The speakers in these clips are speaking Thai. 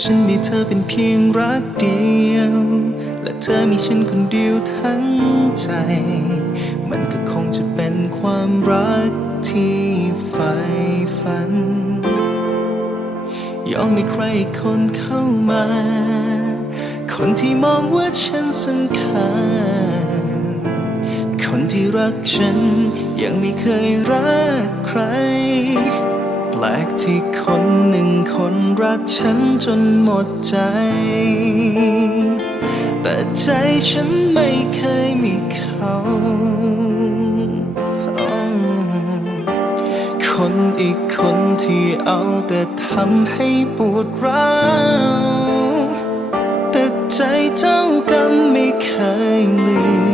ฉันมีเธอเป็นเพียงรักเดียว และเธอมีฉันคนเดียวทั้งใจ มันก็คงจะเป็นความรักที่ใฝ่ฝัน ยอมมีใครคนเข้ามา คนที่มองว่าฉันสำคัญ คนที่รักฉันยังไม่เคยรักใคร แปลกที่คนหนึ่งคน รักฉันจนหมดใจ แต่ใจฉันไม่เคยมีเขา คนอีกคนที่เอาแต่ทำให้ปวดร้าวแต่ใจเจ้ากรรมไม่เคยลืม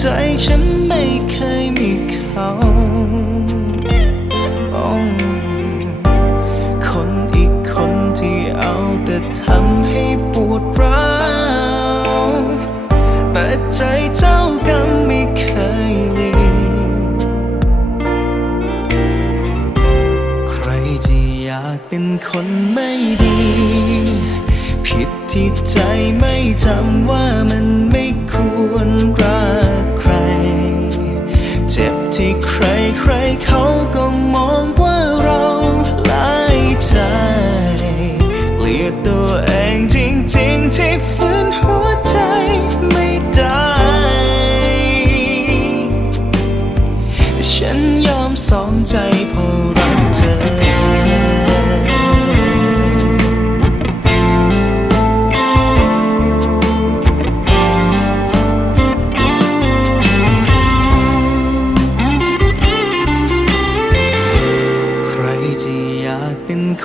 ใจฉันไม่เคยมีเขาคนอีกคนที่เอาแต่ทำให้ปวดร้าวแต่ใจเจ้ากรรมไม่เคยลืมใครจะอยากเป็นคนไม่ดี ผิดที่ใจไม่จำว่ามันไม่ควรรักใคร เจ็บที่ใครใครเขาก็มองว่าเราหลายใจ เกลียดตัวเองจริงๆที่ฝืนหัวใจไม่ได้ ฉันยอมสองใจ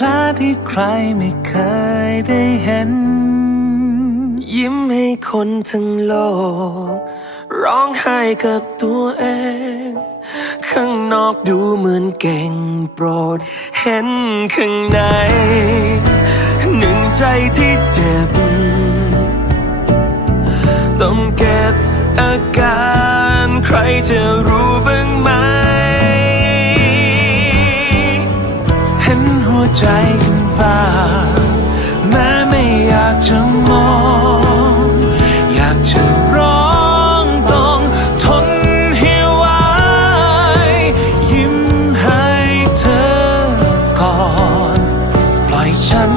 แผลที่ใครไม่เคยได้เห็น ยิ้มให้คนทั้งโลก ร้องไห้กับตัวเอง ข้างนอกดูเหมือนเก่งโปรด เห็นข้างใน หนึ่งใจที่เจ็บ ต้องเก็บอาการ ใครจะรู้บ้างไหม ใจกันบ้าแม้ไม่อยากจะมอง อยากจะร้องต้องทนให้ไหวยิ้มให้เธอก่อน ปล่อยฉัน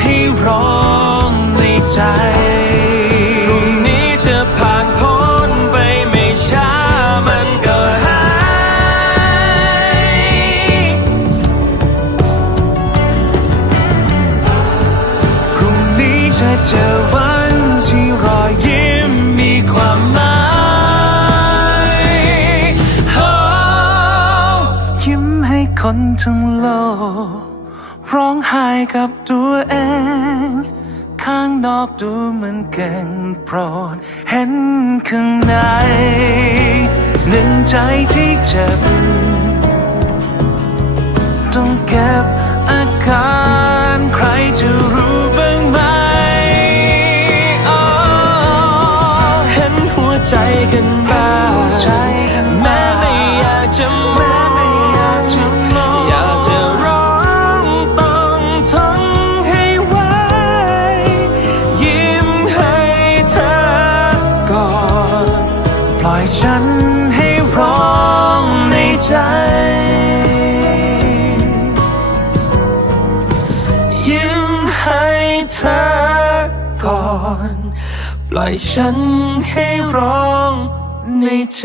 ให้ร้องในใจ จะเจอวันที่รอยยิ้มมีความหมายโอ้ยิ้มให้คนทั้งโลก ร้องไห้กับตัวเอง ข้างนอกดูเหมือนเก่งโปรดเห็นข้างใน หนึ่งใจที่เจ็บต้องเล่อยฉันให้ร้องในใจ